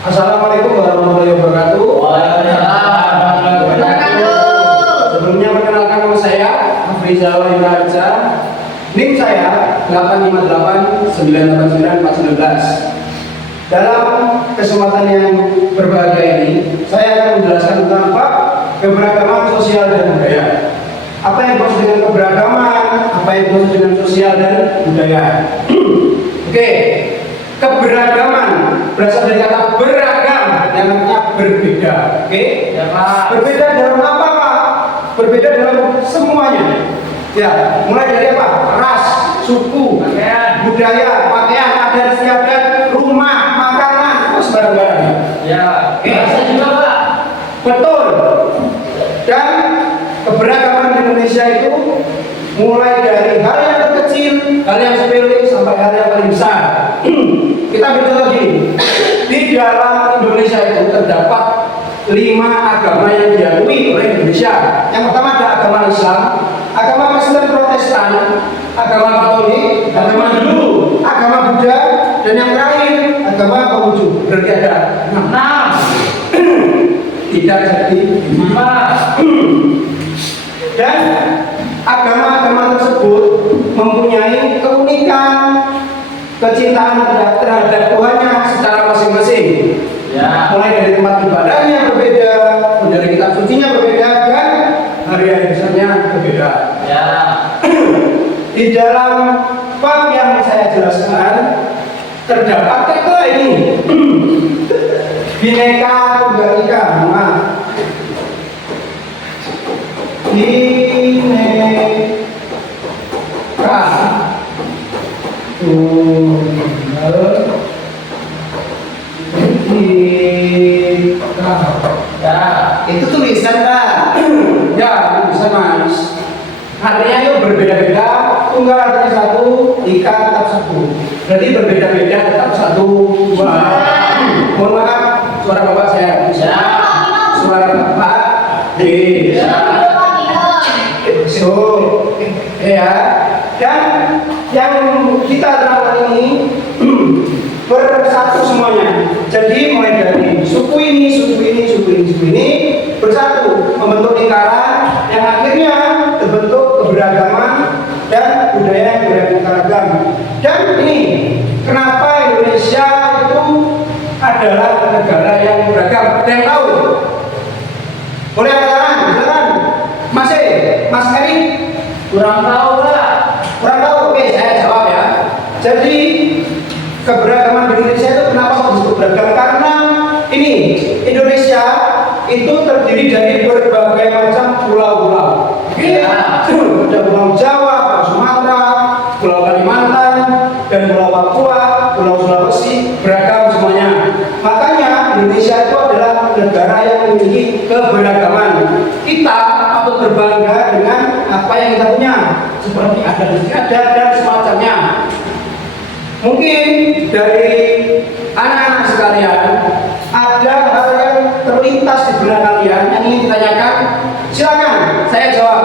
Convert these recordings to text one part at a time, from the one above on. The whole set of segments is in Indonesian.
Assalamualaikum warahmatullahi wabarakatuh. Waalaikumsalam warahmatullahi wabarakatuh. Sebelumnya perkenalkan nama saya Afrizal Yuraja. NIM saya 858989419. Dalam kesempatan yang berbahagia ini, saya akan menjelaskan tentang keberagaman sosial dan budaya. Apa yang dimaksud dengan keberagaman? Apa yang dimaksud dengan sosial dan budaya? Oke, keberagaman berasal dari kata beragam yang artinya berbeda. Oke, Ya, Pak. berbeda dalam apa, Pak? Berbeda dalam semuanya. Ya, mulai dari apa? Ras, suku, Pakaian. budaya, pakaian, adat istiadat, rumah, makanan, barang-barang. Ya, Oke. bahasa juga, Pak. Betul. Dan keberagaman di Indonesia itu mulai dari hal yang terkecil, hal yang sepele sampai hal yang paling besar. Kita bicara lagi. Di dalam Indonesia itu terdapat 5 agama yang diakui oleh Indonesia. Yang pertama ada agama Islam, agama Kristen Protestan, agama Katolik, agama Hindu, agama Buddha, dan yang terakhir agama Konghucu. Berarti ada 6. 6. Tidak jadi 5. dan agama-agama tersebut mempunyai keunikan kecintaan terhadap Tuhannya secara masing-masing. Ya. Mulai dari tempat ibadahnya berbeda, dari kitab sucinya berbeda, dan hari-hari besarnya berbeda. Ya. Di dalam bab yang saya jelaskan terdapat kata ini Bhinneka Tunggal Ika. Maaf. Bhinneka Tunggal Ika. Ya. Itu tulisan, Pak. Ya, tulisan, Mas. Artinya itu berbeda-beda. Tunggal artinya satu, ika tetap satu. Berarti berbeda-beda tetap satu. Wah. Mohon maaf, suara Bapak saya. Ya. Suara Bapak. Ya. So, ya. Dan yang kita terangkan ini bersatu semuanya. Jadi mulai dari suku ini, suku ini, suku ini, suku ini bersatu membentuk lingkaran yang akhirnya terbentuk keberagaman dan budaya yang beragam. Dan ini kenapa Indonesia itu adalah negara yang beragam. Ada yang tahu? Boleh angkat tangan? Silakan. Mas Eri? Kurang tahu, Pak. Kurang tahu? Oke, saya jawab ya. Jadi keberagaman di Indonesia itu kenapa kok disebut beragam? Karena ini Indonesia itu terdiri dari berbagai macam pulau-pulau. Ya. Ada Pulau Jawa, Pulau Sumatera, Pulau Kalimantan, dan Pulau Papua, Pulau Sulawesi, beragam semuanya. Makanya Indonesia itu adalah negara yang memiliki keberagaman. Kita patut berbangga dengan apa yang kita punya, seperti adat istiadat dan semacamnya. Mungkin dari anak-anak sekalian ada hal yang terlintas di benak kalian yang ingin ditanyakan. Silakan, saya jawab.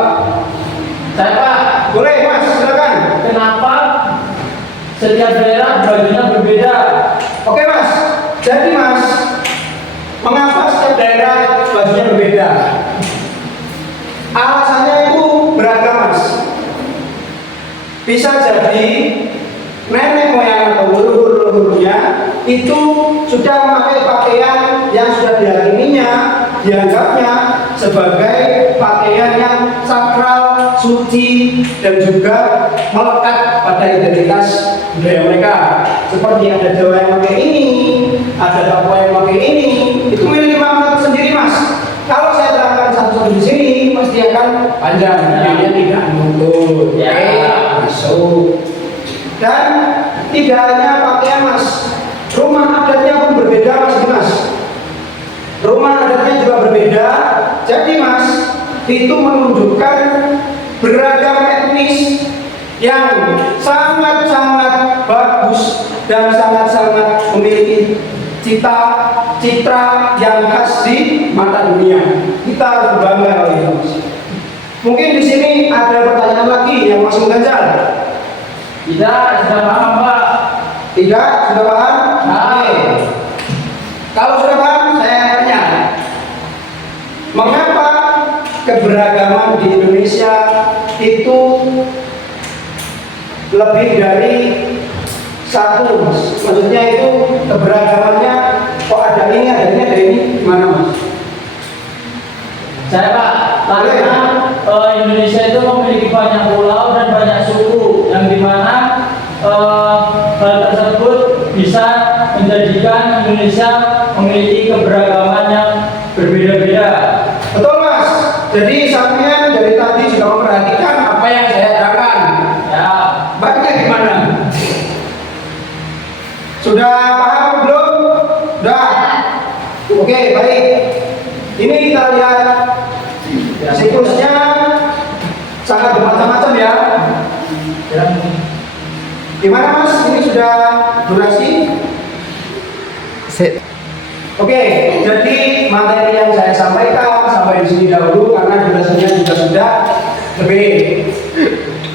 Saya, Pak. Boleh, Mas, silakan. Kenapa setiap daerah bajunya berbeda? Oke, Mas. Jadi, Mas, mengapa setiap daerah bajunya berbeda? Alasannya itu beragam, Mas. Bisa jadi nenek moyang atau leluhur-leluhurnya itu sudah memakai pakaian yang sudah diyakininya, dianggapnya sebagai pakaian yang sakral, suci, dan juga melekat pada identitas budaya mereka. Seperti ada Jawa yang pakai ini, ada Papua yang pakai ini, itu memiliki makna tersendiri, Mas. Kalau saya terangkan satu-satu di sini, pasti akan panjang, jadinya tidak menuntut. Ya. Oke, masuk. Dan tidak hanya pakaian, Mas, rumah adatnya pun berbeda, Mas. Rumah adatnya juga berbeda. Jadi, Mas, itu menunjukkan beragam etnis yang sangat-sangat bagus dan sangat-sangat memiliki citra yang khas di mata dunia. Kita harus berbangga oleh itu, Mas. Mungkin di sini ada pertanyaan lagi yang Mas mengganjal. Tidak, sudah paham, Pak. Tidak, sudah paham? Nah. Oke. Kalau keberagaman di Indonesia itu lebih dari satu, Mas. Maksudnya itu keberagamannya kok ada ini, ada ini, gimana, Mas? Saya Pak, karena Indonesia itu memiliki banyak pulau dan banyak suku yang dimana hal tersebut bisa menjadikan Indonesia memiliki keberagaman yang berbeda-beda. Betul, Mas. Jadi sampean dari tadi juga memperhatikan apa yang saya terangkan. Ya, Baiknya gimana? Sudah paham belum? Sudah. Oke, baik. Ini kita lihat siklusnya sangat bermacam-macam ya. Gimana, Mas? Ini sudah durasi? Oke, jadi materi yang saya sampaikan sampai di sini dahulu karena durasinya juga sudah lebih.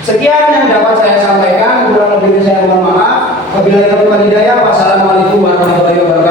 Sekian yang dapat saya sampaikan, kurang lebihnya saya mohon maaf. Wabillahi taufiq wal hidayah. Wassalamualaikum warahmatullahi wabarakatuh.